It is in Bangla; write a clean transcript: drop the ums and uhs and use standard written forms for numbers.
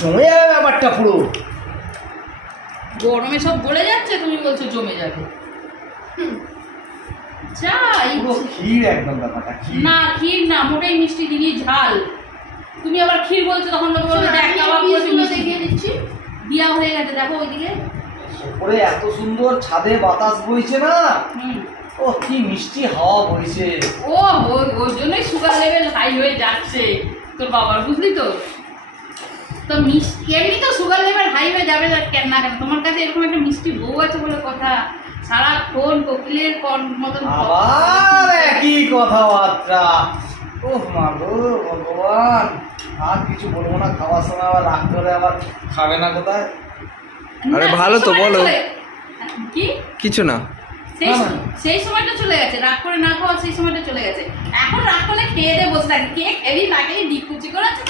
জমে যাবে ব্যাপারটা পুরো। গরমে সব গলে যাচ্ছে, তুমি বলছো জমে যাবে। যাই ক্ষীর একদম ব্যাপারটা না, ক্ষীর না, মোটেই মিষ্টি জিনিস, ঝাল। তুমি আবার ক্ষীর বলছো, তখন লোক বলবে দেখ কাবাব করে মিষ্টি দিয়ে দিচ্ছি। বিয়া হয়ে গেছে, দেখো ওইদিকে ওপরে এত সুন্দর ছাদে বাতাস বইছে না। ও কি মিষ্টি হাওয়া বইছে। ও ওর জন্যই সুগার লেভেল হাই হয়ে যাচ্ছে তোর বাবার, বুঝলি তো? তো মিষ্টি এমনি তো সুগার লেভেল হাই হয়ে যাবে না কেন? তোমার কাছে এরকম একটা মিষ্টি বউ আছে বলে কথা, সারাক্ষণ কোকিলের মতন আবার একই কথাবার্তা। ওহ মা গো ভগবান, আর কিছু বলবো না, খাওয়ার সময় আবার রাগ করে আবার খাবে না কোথায়। আরে ভালো তো, বলো। কি কিছু না, সেই সময়টা চলে গেছে, রাগ করে না খাওয়া সেই সময়টা চলে গেছে। এখন রাগ করে খেয়ে দিয়ে বসে থাকি, কে খেবি না খেয়ে ডিকুচি করে